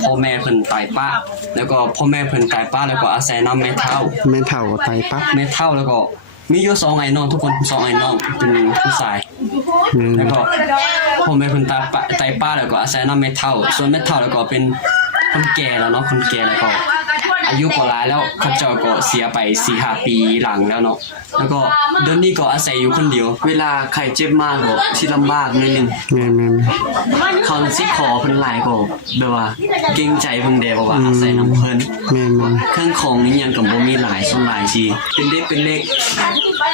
พ่อแม่เพิ่นตายป้าแล้วก็พ่อแม่เพิ่นตายป้าแล้วก็อาศัยน้ำแม่เฒ่าแม่เฒ่าไตปั๊บแม่เฒ่าแล้วก็มีอยู่สองไอ้น้องทุกคนสองไอ้น้องเป็นผู้ชาย อืมแล้วก็พ่อแม่เพิ่นตายป้าตายป้าแล้วก็อาศัยน้ำแม่เฒ่า ส่วนแม่เฒ่าแล้วก็เป็นคนแก่แล้วเนาะคนแก่แล้วก็ อายุก็หลายแล้วเขาเจ้าก็เสียไป4 5ปีหลังแล้วเนาะแล้วก็เดี๋ยวนี้ก็อาศัยอยู่คนเดียว เวลาใครเจ็บมากก็สิลำบากนิดนึงแม่นแม่นเขาสิขอเพิ่นหลายก็แบบว่าเกรงใจเพิ่นแดบอกว่าอาศัยน้ำเพิ่นแม่นแม่นเครื่องของนี่ยังก็บ่มีหลายส่วนหลายสิเป็นเด็กเป็นเล็ก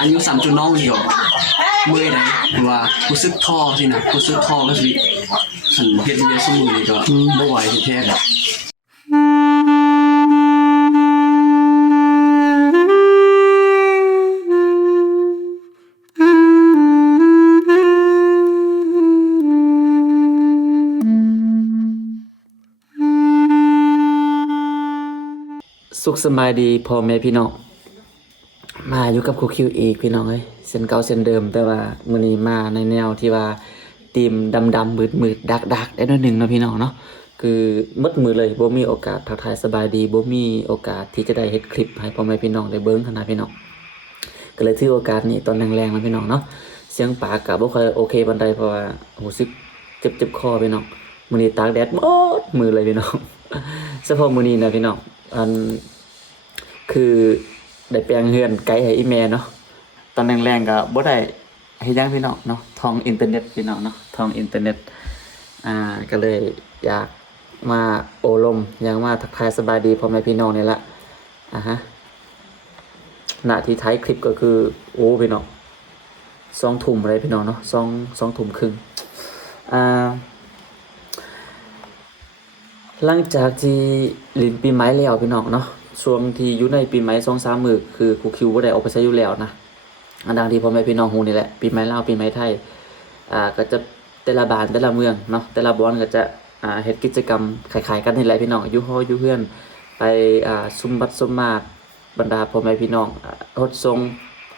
อายุ3จุดน้องเดียวเมื่อยได้ว่ารู้สึกท้อสินะรู้สึกท้อก็สิฉันเฮ็ดเวียกซุมื้อนี้ก็บ่ไหวแท้ๆ สบายดีพ่อแม่พี่น้องมาอยู่กับครูคิวอีกพี่น้องเอ้ยเส้นเก่าเส้นเดิมแต่ว่ามื้อนี้มาในแนวที่ว่าทีมดำๆมืดๆดักๆได้หน้อยหนึ่งเนาะพี่น้องเนาะคือหมดมือเลยบ่มีโอกาสทักทายสบายดีบ่มีโอกาสที่จะได้เฮ็ดคลิปให้พ่อแม่พี่น้องได้เบิ่งขนาดพี่น้องก็เลยถือโอกาสนี้ตอนแรงๆนะพี่น้องเนาะเสียงปากก็บ่ค่อยโอเคปานใดเพราะว่ารู้สึกเจ็บๆคอพี่น้องมื้อนี้ตากแดดหมดมือเลยพี่น้องเฉพาะมื้อนี้นะพี่น้องอัน คือได้แปลงเฮือนไกลให้อีแม่เนาะตอนแรงๆก็บ่ได้เฮ็ดหยังพี่น้องเนาะทองอินเทอร์เน็ตพี่น้องเนาะทองอินเทอร์เน็ตอ่าก็เลยอยากมาโอลมอยากมาทักทายสบายดีพ่อแม่พี่น้องนี่ละอ่าฮะหน้าที่ท้ายคลิปก็คือโอ้พี่น้องสองทุ่มอะไรพี่น้องเนาะสองสองทุ่มครึ่งอ่าหลังจากที่ลินปีใหม่แล้วพี่น้องเนาะ ช่วงที่อยู่ในปีใหม่สองสามมือคือครูคิวบ่ได้ออกไปใช้อยู่แล้วนะอันดังที่พ่อแม่พี่น้องฮูนี่แหละปีใหม่ลาวปีใหม่ไทยอ่าก็จะแต่ละบ้านแต่ละเมืองเนาะแต่ละบอนก็จะอ่าเฮ็ดกิจกรรมคล้ายๆกันนี่แหละพี่น้องอยู่ฮออยู่เฮือนไปอ่าซุมบัดซุมมาดบรรดาพ่อแม่พี่น้องอ่ารถทรง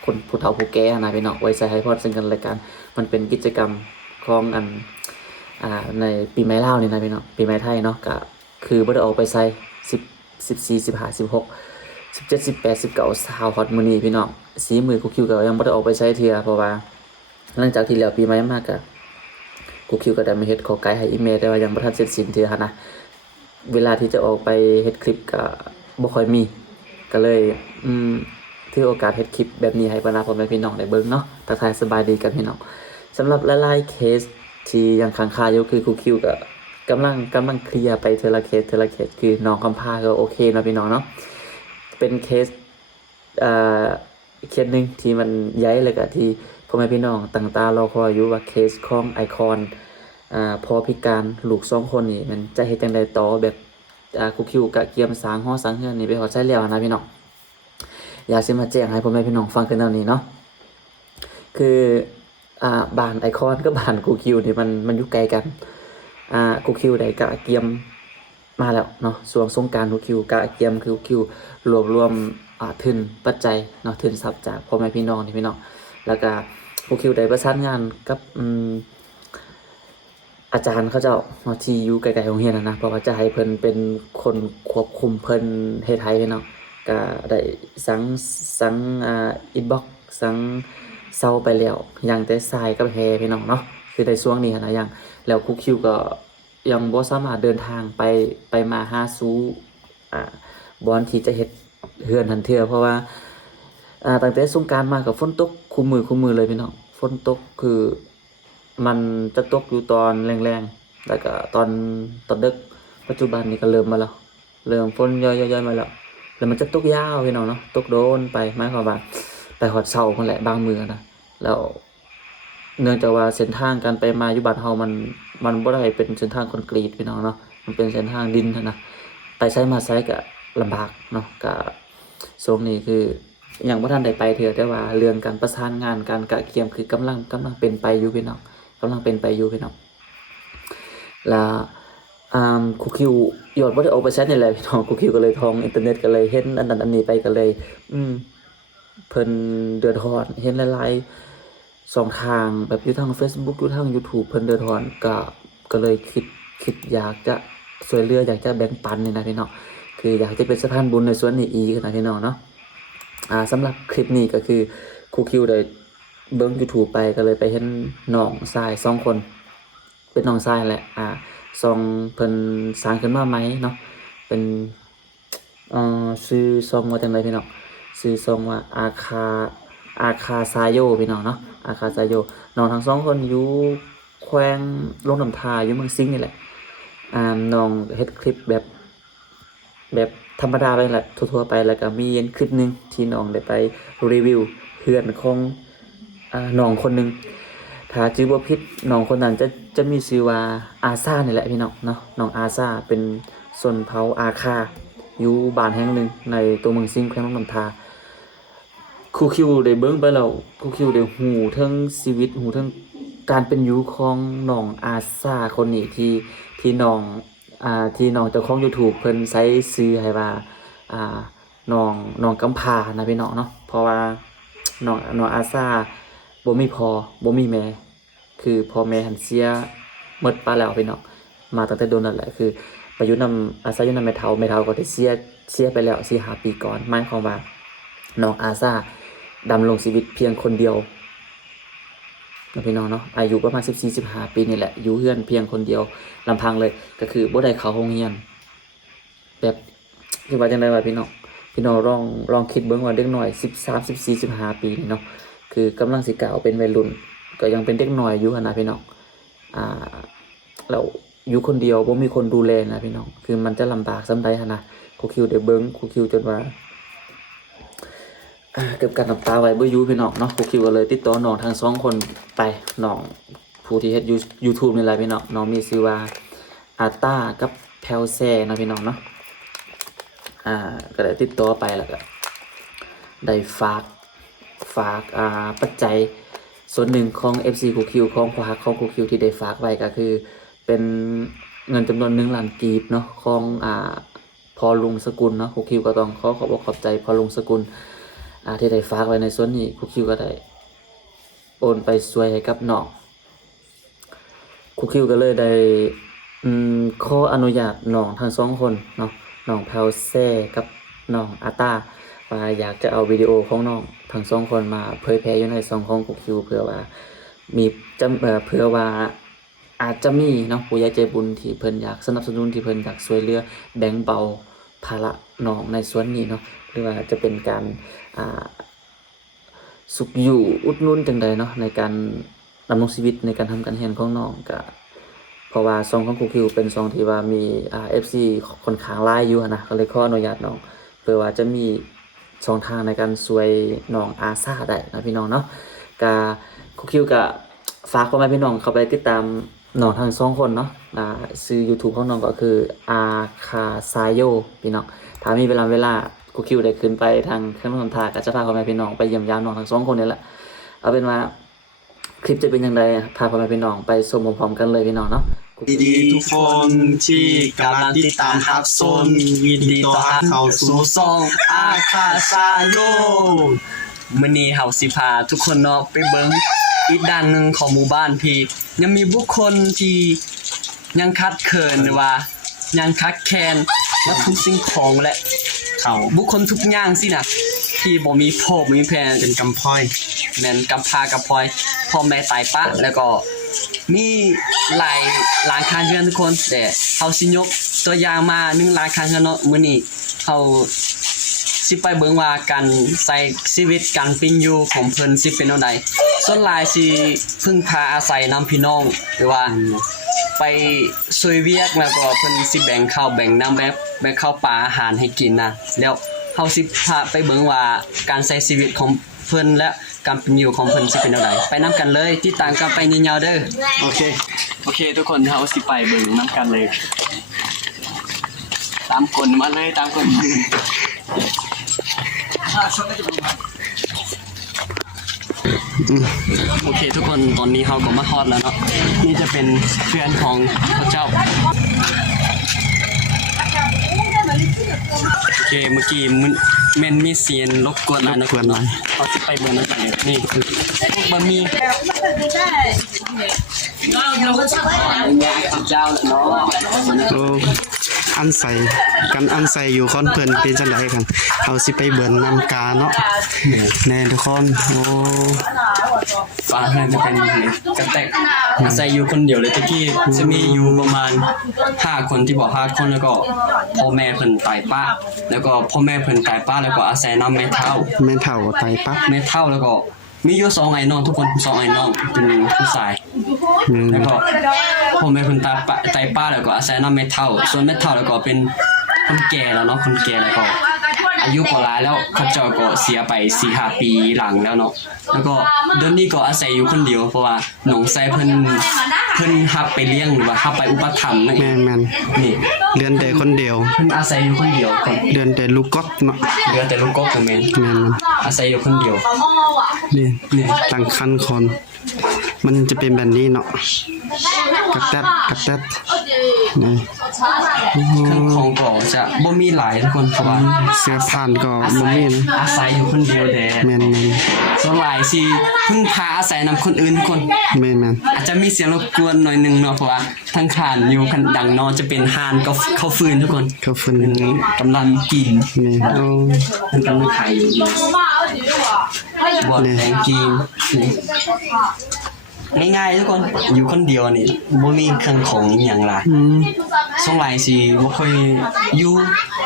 คนผู้เฒ่าผู้แก่นะพี่น้องไว้ใส่ให้พรซึ่งกันและกัน มันเป็นกิจกรรมของอันอ่าในปีใหม่ลาวนี่นะพี่น้องปีใหม่ไทยเนาะก็คือบ่ได้ออกไปใส่10 14 15 16 17 18 19 20ฮอตมื้อนีพี่น้องสีมือกูคิวก็ยังบ่ได้ออกไปใช้เทื่อเพราะว่าหลังจากที่แล้วปีใหม่มากก็กูคิวก็ได้มาเฮ็ดขอไกด์ให้อีเมลแต่ว่ายังบ่ทันเสร็จสิ้นเทื่อหันะเวลาที่จะออกไปเฮ็ดคลิปก็บ่ค่อยมี ก็เลยอืมถือโอกาสเฮ็ดคลิปแบบนี้ให้บรรดาพ่อแม่พี่น้องได้เบิ่งเนาะทักทายสบายดีกันพี่น้องสำหรับหลายๆเคสที่ยังค้างคาอยู่คือคูคิวก็ กำลังกำลังเคลียร์ไปเทละเคสเทละเคสคือน้องคำพาก็โอเคนะพี่น้องเนาะเป็นเคสเอ่อเคสหนึ่งที่มันย้ายเลยกับที่พ่อแม่พี่น้องต่างตาเรอคอยอยู่ว่าเคสของไอคอนอ่าพอพิการลูกสองคนนี่มันจะเฮ็ดจังไดต่อแบบอ่าครูคิวกะเกียมสางหอสร้างเฮือนนี่ไปฮอใช้แล้วนะพี่น้องอยากสิมาแจ้งให้พ่อแม่พี่น้องฟังกันแนวนี้เนาะคืออ่าบ้านไอคอนกับบ้านกูคิวนี่มันมันอยู่ไกลกัน อ่ากูคิวได้กะเกียมมาแล้วเนาะส่วนสงกรารกูคิวกะเกียมคือกูคิวรวบรวมอ่าทุนปัจจัยเนาะทุนทรัพย์จากพ่อแม่พี่น้องนี่พี่น้องแล้วก็กูคิวได้ประสานงานกับอืมอาจารย์เขาเจ้าเนาะที่อยู่ไกลๆโรงเรียนนะนะเพราะว่าจะให้เพิ่นเป็นคนควบคุมเพิ่นเฮ็ดให้พี่น้องก็ได้สั่งสั่งอ่าอินบ็อกสั่งเศร้าไปแล้วยังแต่ทรายกับแฮพี่น้องเนาะคือในช่วงนี้นะยัง แล้วคุกคิวก็ยังบ่สามารถเดินทางไปไปมาหาซูอ่าบอนที่จะเฮ็ดเฮือนทันเทือเพราะว่าอ่าตั้งแต่สงกรารมากับฝนตกคุมมือคุมมือเลยพี่น้องฝนตกคือมันจะตกอยู่ตอนแรงๆแล้วก็ตอนตอนดึกปัจจุบันนี้ก็เริ่มมาแล้วเริ่มฝนย่อยๆๆมาแล้วแล้วมันจะตกยาวพี่น้องเนาะตกโดนไปหมายความว่าไปหอดเสาคนแหละบางมือนะแล้ว เนื่องจากว่าเส้นทางการไปมาอยู่บ้านเฮามันมันบ่ได้เป็นเส้นทางคอนกรีตพี่น้องเนาะมันเป็นเส้นทางดินนะไปใช้มาใช้ก็ลำบากเนาะก็โซนนี้คืออย่างบ่ทันได้ไปเถอะแต่ว่าเรื่องการประสานงานการกะเกียมคือกำลังกำลังเป็นไปอยู่พี่น้องกำลังเป็นไปอยู่พี่น้องแล้วอ่าครูคิวยอดบ่ได้ออกไปใช้นี่แหละพี่น้องครูคิวก็เลยทองอินเทอร์เน็ตก็เลยเห็นอันนั้นอันนี้ไปก็เลย อืมเพิ่นเดือดร้อนเห็นหลายๆ สองทางแบบอยู่ทาง Facebook อยู่ทาง YouTube เพิ่นเดือดร้อนก็ก็เลยคิดคิดอยากจะสวยเรืออยากจะแบ่งปันนี่นะพี่น้องคืออยากจะเป็นสะพานบุญในส่วนนี้อีกนะพี่น้องเนาะอ่าสำหรับคลิปนี้ก็คือครูคิวได้เบิ้ง YouTube ไปก็เลยไปเห็นน้องชายสองคน เป็นน้องชายแหละอ่าซองเพิ่นสร้างขึ้นมาไหมเนาะเป็นเอ่อซื้อซองว่าจังไดพี่น้องซื้อซองว่าอาคาอาคาซายโยพี่น้องเนาะ อาคาซายโยน้องทั้งสองคนอยู่แขวงลงน้ำทาอยู่เมืองซิงนี่แหละอ่าน้องเฮ็ดคลิปแบบ แบบธรรมดาเลยแหละทั่วๆไปแล้วก็มีเย็นคลิปหนึงที่น้องได้ไปรีวิวเพื่อนของอ่าน้องคนหนึงถ้าชื่อบ่ผิดน้องคนนั้นจะจะมีชื่อว่าอาซานี่แหละพี่น้องเนาะน้องอาซาเป็นชนเผาอาคาอยู่บ้านแห่งหนึ่งในตัวเมืองซิงแขวงลำน้ำทา ครูคิวได้เบิ่งไปแล้วครูคิวได้หูทั้งชีวิตหูทั้งการเป็นอยู่ของน้องอาซาคนนี้ที่ที่น้องอ่าที่น้องเจ้าของ YouTube เพิ่นใช้ซื้อให้ว่าอ่าน้องน้องกำพานะพี่น้องเนาะเพราะว่าน้องน้องอาซาบ่มีพอบ่มีแม่คือพ่อแม่หันเสียหมดไปแล้วพี่น้องมาตั้งแต่โดนนั่นแหละคือไปอยู่นำอาศัยอยู่นำแม่เฒ่าแม่เฒ่าก็ได้เสียเสียไปแล้ว4 5ปีก่อนหมายความว่าน้องอาซา ดำรงชีวิตเพียงคนเดียวนะพี่น้องเนาะอายุประมาณ14 15ปีนี่แหละอยู่เฮือนเพียงคนเดียวลำพังเลยก็คือบ่ได้เขาโรงเรียน แบบคือว่าจังได๋วะพี่น้องพี่น้องลองลองคิดเบิ่งว่าเด็กน้อย13 14 15ปีนี่เนาะคือกำลังสิกล่าวเป็นวัยรุ่น ก็ยังเป็นเด็กน้อยอยู่หั้นะพี่น้องอ่าแล้วอยู่คนเดียวบ่มีคนดูแลนะพี่น้องคือมันจะลำบากสำใดหนะครูคิวได้เบิ่งครูคิวจนว่า เก็บกันน้ำตาไว้บ่อยู่พี่น้องเนาะครูคิวก็เลย ติดต่อน้องทั้งสองคนไปน้องผู้ที่เฮ็ด YouTube นี่แหละพี่น้องน้องมีชื่อว่าอาตากับแพลแซ่นะพี่น้องเนาะอ่าก็ได้ติดต่อไปแล้วก็ได้ฝากฝากอ่าปัจจัยส่วนหนึ่งของ FC คูคิวของควาของคูคิวที่ได้ฝากไว้ก็คือ เป็นเงินจำนวนหนึ่งล้านกีบเนาะของอ่าพอลุงสกุลเนาะคูคิวก็ต้องขอขอบอกขอบใจพอลุงสกุล อาที่ได้ฝากไว้ในส่วนนี้คูคิวก็ได้ โอนไปช่วยให้กับน้องคูคิวก็เลยได้ขออนุญาตน้องทั้งสองคนเนาะน้องแพลวแซ่กับน้องอาตาว่าอยากจะเอาวิดีโอของน้องทั้งสองคนมาเผยแพร่อยู่ในซองของกุกคิวเพื่อว่า มีจำเอ่อเพื่อว่าอาจจะมีเนาะผู้ใหญ่ใจบุญที่เพิ่นอยากสนับสนุนที่เพิ่นอยากช่วยเหลือแบ่งเบาภาระน้องในส่วนนี้เนาะ หรือว่าจะเป็นการสุขอยู่อุดนุ่นจังใดเนาะในการดำรงชีวิตในการทำการเรียนของน้องก็เพราะว่าซองของครูคิวเป็นซองที่ว่ามีเอ่า FC ค่อนขางหลายอยู่นะก็เลยขออนุญาตน้องเพื่อว่าจะมีช่องทางในการช่วยน้องอาซาได้นะพี่น้องเนาะกาคุกคิวกะฝากพ่อแม่พี่น้องเข้าไปติดตามน้องทั้งสองคนเนาะอ่าซื้อ YouTube ของน้องก็คืออาคาซายโยพี่น้องถ้ามีเวลาเวลา คุกคิวได้ขึ้นไปทางเครื่องนนทาก็จะพาพ่อแม่พี่น้องไปเยี่ยมยามน้องทั้งสองคนนี่แหละเอาเป็นว่าคลิปจะเป็นยังไงพาพ่อแม่พี่น้องไปชมพร้อมๆกันเลยพี่น้องเนาะดีๆทุกคนที่กำลังติดตามรับชมยินดีต้อรับเข้าสู่ช่องอาคาซาโยมื้อนี้เฮาสิพาทุกคนเนาะไปเบิ่งอีกด้านหนึ่งของหมู่บ้านที่ยังมีบุคคลที่ยังคัดเขินหรือว่ายังคัดแคนวัตถุสิ่งของและ เขาบุคคลทุกย่างสินะที่บ่มีพ่อบ่มีแม่เป็นกำพ้อยแม่นกำพร้ากับพลอยพ่อแม่ตายปะแล้วก็มีหลายหลายคางเรือนทุกคนแต่เฮาสิยกตัวอย่างมาหนึ่งหลายคางเรือนเนาะมื้อนี้เฮาสิไปเบิ่งว่าการใช้ชีวิตการเป็นอยู่ของเพิ่นสิเป็นแนวใดส่วนหลายสิพึ่งพาอาศัยนํพี่น้องหรือว่า ไปช่วยเวียกแล้วก็เพิ่นสิแบ่งข้าวแบ่งน้ำแบบแบ่งข้าวปลาอาหารให้กินนะแล้วเฮาสิพาไปเบิ่งว่าการใช้ชีวิตของเพิ่นและการเป็นอยู่ของเพิ่นสิเป็นแนวใดไปนํกันเลยติดตามกันไปยาวๆเด้อโอเคโอเค ทุกคนเฮาสิไปเบิ่งนํกันเลย ตามกลมาเลยตามกล โอเคทุกคนตอนนี้เขาก็มาฮอดแล้วเนาะนี่จะเป็นเพื่อนของพระเจ้าโอเคเมื่อกี้มันแม่นมีเสียงรบกวนหลายนะคนเนาะเขาสิไปเบิ่งนั่นกันเลยนี่บะหมี่เจ้าเนาะ อ้อันใส่กันอันใส่อยู่คอนเพิ่นเป็นจังไดกันเอาสิไปเบิ่นนำกาเนาะแน่ทุกคนโอ้ ฟ้าน่าจะเป็นกระแตกอาศัยอยู่คนเดียวเลยตะกี้จะมีอยู่ประมาณห้าคนที่บอกห้าคนแล้วก็พ่อแม่เพิ่นตายป้าแล้วก็พ่อแม่เพิ่นตายป้าแล้วก็อาศัยน้ำแม่เฒ่า แม่นเฒ่าไตปั๊บแม่เฒ่าแล้วก็ มีอยู่สองไอ้น้องทุกคนสองไอ้น้องเป็นผู้ชายแม่นแล้วก็ผมเป็นคนตาปะไตป้าแล้วก็อาศัยน้ำแม่เฒ่า ส่วนเม่เฒ่าแล้วก็เป็นคนแก่แล้วเนาะคนแก่แล้วก็ อายุก็หลายแล้วเขาเจ้าก็เสียไปสี่ห้าปีหลังแล้วเนาะแล้วก็เดี๋ยวนี้ก็อาศัยอยู่คนเดียวเพราะว่าหนองไซเพิ่นเพิ่นรับไปเลี้ยงหรือว่ารับไปอุปถัมภ์นั่นเอแม่งนแม่นนี่เดือนแต่คนเดียว เพิ่นอาศัยอยู่คนเดียวคนเดือนแต่ลูกก๊อกเนาะเหลือแต่ลูกกบกับแม่นแม่นมันอาศัยอยู่คนเดียวนี่นี่ตั้งคันคน มันจะเป็นแบบนี้เนาะกระแตบกระแตบนี่ เครื่องของก็จะบ่มีหลายทุกคนเพราะว่าเสื้อผ้านก็อาบ่ศัยมีนะอาศัยอยู่คนเดียวแดแม่นแม่นส่วนหลายสิพึ่งพาอาศัยนำคนอื่นทุกคน แม่นแม่นอาจจะมีเสียงรบกวนหน่อยหนึงเนาะเพราะว่าทางขานอยู่คันดังเนอนจะเป็นฮานก็เข้าวฟืนทุกคนเขาฟื้นเป็นนี่กำลังกินโอ้มันกำลังขายอยู่บอดแดงจีนนี่ ง่ายๆทุกคนอยู่คนเดียวนี่บ่มีเครื่องของอหย่างหลายอืมส่งหลายสิบ่ค่อยอยู่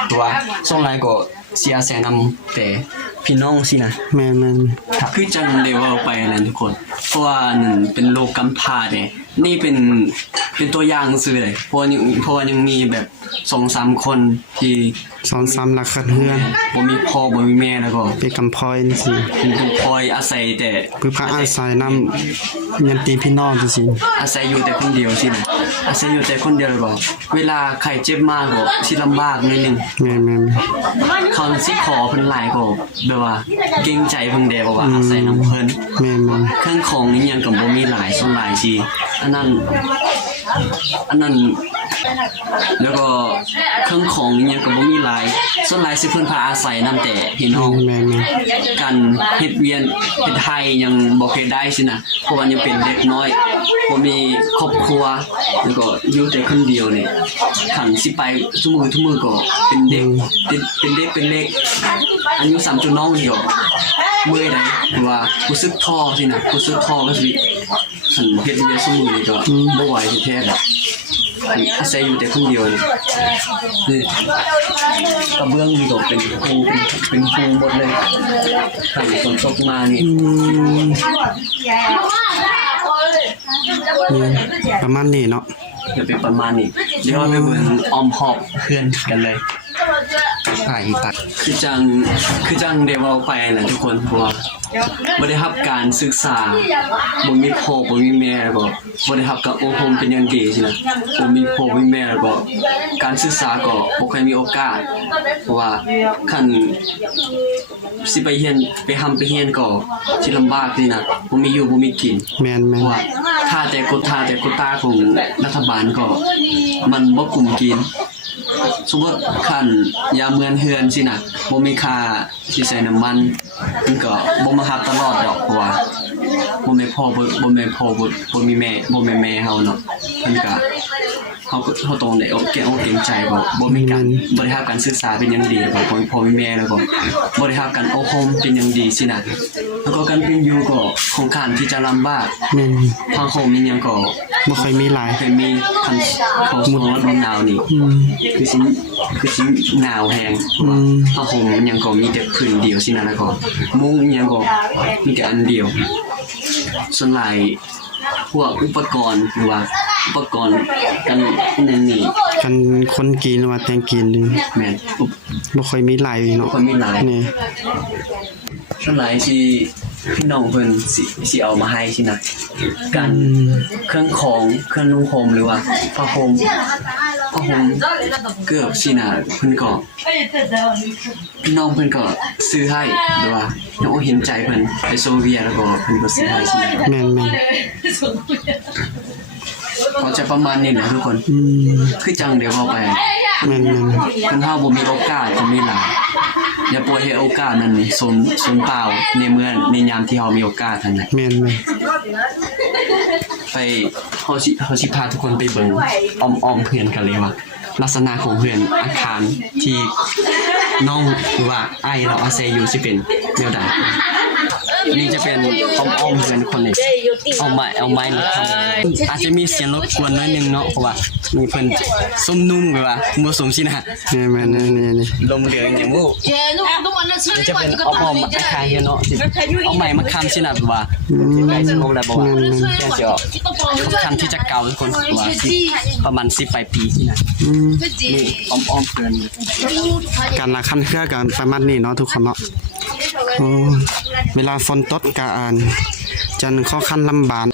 เพราะว่าส่งหลายก็เสียแสนำแต่พี่น้องสินะ แม่นแม่น คือจังเดว่าไปนั่นทุกคน เพราะว่านั่นเป็นโลกกำพร้าเด้ นี่เป็นเป็นตัวอย่างซื่อเลยเพราะว่ายังเพราะว่ายังมีแบบสองสามคนที่สอนซ้ำหลักขัดเฮือนบ่มีพ่อบ่มีแม่แล้วก็เป็นกำพร้อยนี่สิเป็นผู้คอยอาศัยแต่คือพระอาศัยนำยันตีพี่น้องจังซี่อาศัยอยู่แต่คนเดียวสินะอาศัยอยู่แต่คนเดียวแล้วก็เวลาใครเจ็บมากก็สิลำบากนิดนึงแม่นแม่นเขาสิขอเพิ่นหลายก็แบบว่าเกรงใจเพิ่นแดบอกว่าอาศัยนํเพิ่นแม่นแม่นเครื่องของนี่ยังกับบ่มีหลายส่วนหลายทีอันนั้น อันนั้น แล้วก็เครื่องของนี่ยังกับบ่มีหลาย ส่วนหลายสิเพิ่นพาอาศัยนํแต่พี่น้องแม่นแม่นกันเฮ็ดเวียนเฮ็ดไทยยังบ่เคยได้สินะเพราะว่ายังเป็นเด็กน้อยบ่มีครอบครัว แล้วก็อยู่แต่คนเดียวนี่คันสิไปทุกมื้อทุกมื้อก็เป็นเด็กเป็นเป็นเด็กเป็นเล็กอายุ3จุดน้องเดียวเมื่อยได้หรือว่ารู้สึกท้อสินะรู้สึกท้อก็สิ คันเฮ็ดเวียนซุมื้อนี่ก็บ่ไหวแท้ๆแบบคันอาศัยอยู่แต่คนเดียวนี่นี่กระเบื้องนี่ก็เป็นภูเป็นเป็นภูหมดเลยถ้าฝนตกมานี่อืมนี่ประมาณนี้เนาะจะเป็นประมาณนี้เรียกว่าเป็นเหมือนออมหอบเพื่อนกันเลย ไปไปคือจังคือจังเดวเอาไปแหละทุกคนเพราะว่าบ่ได้รับการศึกษาบ่มีพ่อบ่มีแม่แล้วก็บ่ได้รับการอบรมเป็นอย่างดีสินะบ่มีพ่อบ่มีแม่แล้วก็การศึกษาก็บ่ค่อยมีโอกาส เพราะว่าคันสิไปเรียนไปทำไปเรียนก็สิลำบากนี่นะบ่มีอยู่บ่มีกินแม่นเพแม่นราะว่าถ้าแต่กฎท่าแต่กฎตาของรัฐบาลก็มันบ่กลุ่มกิน สมมติขันยาเมือนเฮือนสินะบ่มีค่าสิใส่น้ำมันมันก็บ่มาฮับตลอดดอกเพราะว่าบ่แม่พ่อบ่บ่แม่พ่อบ่บ่มีแม่บ่แม่แม่เฮาเนาะมันก็ เฮาก็เฮาต้องได้เอาเก่งเอาเก่งใจบ่บ่มีการบ่ได้รับการศึกษาเป็นอย่างดีบ่บ่มีพ่อมีแม่แล้วก็บ่ได้รับการอบรมเป็นอย่างดีสินะแล้วก็การเป็นอยู่ก็ค่อนข้างที่จะลำบากแม่นทางโฮมนี่ยังก็บ่ค่อยมีหลายเคยมีคันเขาสมมติว่าหนาวนี่อืมคือสิคือสิหนาวแฮงอืมผ้าห่มยังก็มีแต่ผืนเดียวสินะแล้วก็มุ้งยังก็มีแต่อันเดียวส่วนหลาย พวกอุปกรณ์หรือว่าอุปกรณ์กันนั่นนี่กันคนกินหรือว่าแตงกินนี่แม่นอุปบ่ค่อยมีหลายเนาะคนมีหลายนี่ส่วนหลายที่พี่น้องเพิ่นสิสิเอามาให้สินะกันอืมเครื่องของเครื่องนุ่งห่มหรือว่าผ้าห่ม ผ้าห่มเกือบสินะเพิ่นก็พี่น้องเพิ่นก็ซื้อให้หรือว่าน้องเห็นใจเพิ่นไปโซเวียตแล้วก็เพิ่นก็ซื้อให้สินะแม่นแม่นก็จะประมาณนี้นะทุกคนอืมคือจังเดี๋ยวเอาไป แม่นแม่นคันเฮาบ่มีโอกาสก็มีหลายอย่าปล่อยให้โอกาสนั้นสูญสูญเปล่าในเมื่อในยามที่เฮามีโอกาสเท่านั้นแม่นแม่นไปเฮาสิเฮาสิพาทุกคนไปเบิ่งอ้อมๆเพื่อนกันเลยว่าลักษณะของเพื่อนอาคารที่น้องหรือว่าไอ้เราอาศัยอยู่สิเป็นแนวใด นี่จะเป็นอมอมเหมือนคนเลยเอาไม้เอาไม้มาทำอาจจะมีเสียงรบกวนน้อยนึงเนาะเพราะว่ามีเพื่อนส้มนุ่มแบบว่ามัอสมชินะนี่มันนี่นี่ลมเหลืองอย่างมู้จะเป็นอมอมๆคล้ายเนาะเอาไม้มาคำชินะแบบว่าใกล้จะครบแล้วบอกว่าแค่จะคำที่จะเก่าทุกคนว่าประมาณสิบปลายปีที่นั่นออมอมๆเกินการละขั้นเครื่อกันประมาณนี้เนาะทุกคนเนาะ เวลาฝนตกก็อ่านจันข้อคันลำบาก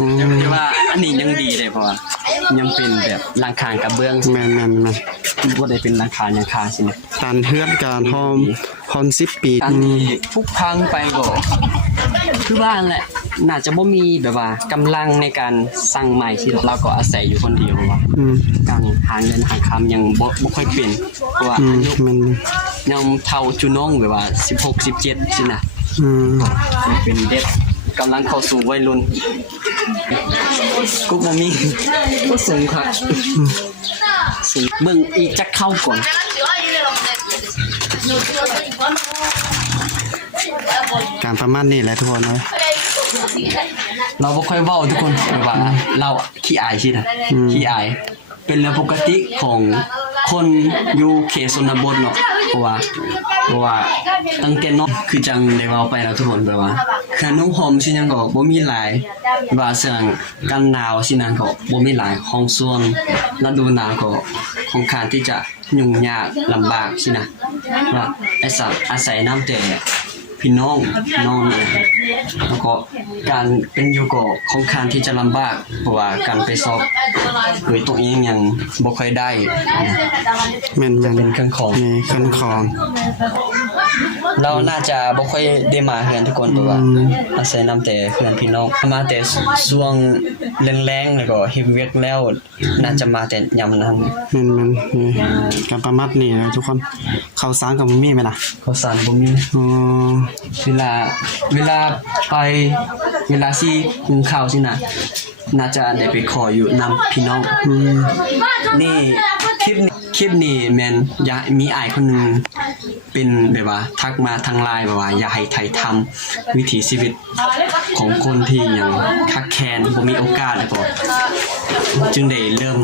อืมแต่ว่าอันนี้ยังดีเลยเพราะว่ายังเป็นแบบหลังคากระเบื้องแม่นแม่นแม่นบ่ได้เป็นหลังคาหยังคาสินะการเฮือนการหอมพร10ปีอันนี้ทุกพังไปก็คือว่าแหละ น่าจะบ่มีแบบว่ากำลังในการสร้างใหม่ที่เราก็อาศัยอยู่คนเดียวว่าอืมการหาเงินหาคำยังบ่บ่ค่อยเป็นเพราะว่าอืมอายุแม่นยังเท่าจุน้องแบบว่า 16 17สินะอืมยังเป็นเด็กกำลังเข้าสู่วัยรุ่นกูบ่มีก็สูงครับสูงเบิ่งอีกจักเข้าก่อน การประมาณนี้แหละทุกคนเนาะ เราบ่ค่อยเว้าทุกคนแบบว่าเราขี้อายสินะขี้อาย เป็นเรื่องปกติของคนอยู่เขตชนบทเนาะเพราะว่าเพราะว่าตั้งแต่น้อยคือจังได้เว้าไปแล้วทุกคนแบบว่าขนมหอมสิหยังก็บ่มีหลายว่าเสื่องกันหนาวสินั้นก็บ่มีหลายของส่วนฤดูหนาวก็ค่อนข้างที่จะยุ่งยากลำบากสินะว่าไอ้สัตว์อาศัยน้ำแต่ พี่น้องน้องเนี่ยแล้วก็การเป็นอยู่ก็ค่อนข้างที่จะลำบากเพราะว่าการไปสอบโดยตัวเองยังบ่ค่อยได้นะแม่นแม่นเป็นเครื่องของนี่คันของ เราน่าจะบ่ค่อยได้มาเฮือนทุกคนเพราะว่าอืมอาศัยนำแต่เพื่อนพี่น้องมาแต่ช่วงแรงๆแล้วก็เฮ็ดเวียกแล้ว น่าจะมาแต่ยามนั้นแม่นแม่นนี่การประมาณนี้เลยทุกคนข้าวสารก็บ่มีไหมล่ะข้าวสารบ่มีอ๋อเวลาเวลาไปเวลาสิหุงข้าวสินะน่าจะได้ไปขออยู่นำพี่น้องอืมนี่คลิปนี้คลิปนี้แมนอยากมีอายคนหนึง เป็นแบบว่า ทักมาทางไลน์แบบว่า อยากให้ไทยทำวิถีชีวิตของคนที่ยังคักแคนบ่มีโอกาสแล้วก็จึงได้เริ่ม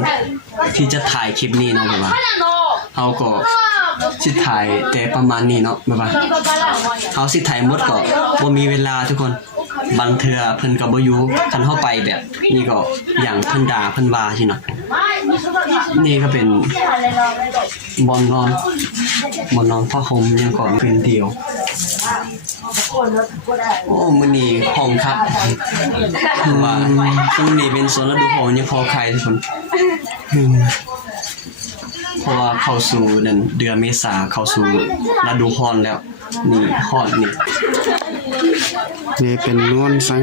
ที่จะถ่ายคลิปนี้เนาะแบบว่าเฮาก็สิถ่ายแต่ประมาณนี้เนาะแบบว่าเขาสิถ่ายหมดก็บ่มีเวลาทุกคน บางเทือเพิ่นก็บ่อยู่คันเฮาไปแบบ นี่ก็อย่างเพิ่นด่าเพิ่นว่าสิเนาะนี่ก็เป็นบอนนอนบอนนอนผ้าห่มยังก่อนคืนเดียว โอ้มันนี่ห้องครับว่าช่วงนี้เป็นโซนฤดูฝนยังพอใครทุกคนเพราะว่าเข้าสู่เดือนเดือนเมษาเข้าสู่ฤดูร้อนแล้ว นี่ร้อนนี่นี่เป็นนวลสัง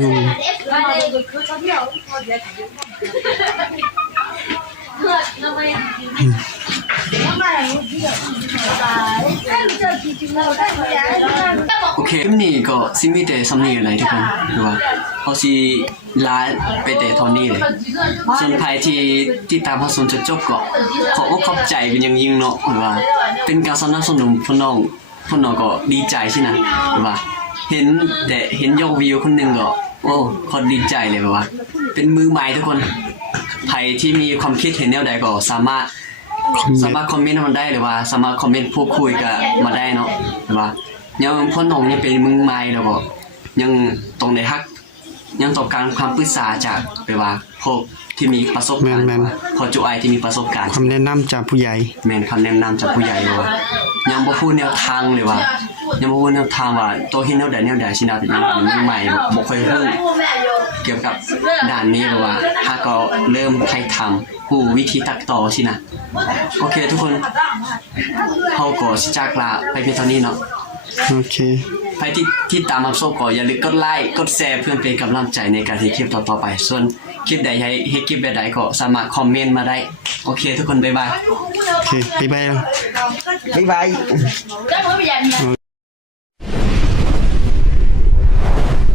โอเคคลิปนี้ก็สิมีแต่สำเนียงอะไรทุกคนหรือว่าเขาสิลาไปแต่ทอนนี้เลยส่วนใครที่ติดตามพระสนจนจบก็ขอบอกขอบใจเป็นอย่างยิ่งเนาะหรือว่า เป็นการสนับสนุนพี่น้อง พี่น้องก็ดีใจใช่นะหรือว่า เห็นแต่เห็นยอดวิวคนหนึ่งก็โอ้คนดีใจเลยแบบว่า เป็นมือใหม่ทุกคนใครที่มีความคิดเห็นแนวใดก็สามารถสามารถคอมเมนต์มาได้หรือว่าสามารถคอมเมนต์พูดคุยกับมาได้เนาะหรือว่ายังพ่อหนองยังเป็นมือใหม่แล้วก็ยังตรงในฮักยังต้องการความปรึกษาจากไปว่าพวก ที่มีประสบการณ์แม่น พอจูไอที่มีประสบการณ์ คำแนะนำจากผู้ใหญ่ แม่นคำแนะนำจากผู้ใหญ่เลยว่ายังบ่พูดแนวทางเลยว่ายังบ่พูดแนวทางว่าตัวเฮ็ดแนวใดแนวใดสินะเป็นยังเป็นมือใหม่บ่เคยรู้เกี่ยวกับด้านนี้เลยว่าถ้าก็เริ่มใครทำผู้วิธีตัดต่อสินะโอเคทุกคนเฮาก็สิจากลาไปเพียงเท่านี้เนาะโอเค ใครที่ที่ตามรับชมก็อย่าลืมกดไลค์กดแชร์เพื่อเป็นกำลังใจในการที่คลิปต่อๆไป ส่วน คลิปใดให้ให้คลิปแบบใดก็สามารถคอมเมนต์มาได้ โอเค ทุกคนบ๊ายบาย โอเคบ๊ายบาย บ๊ายบาย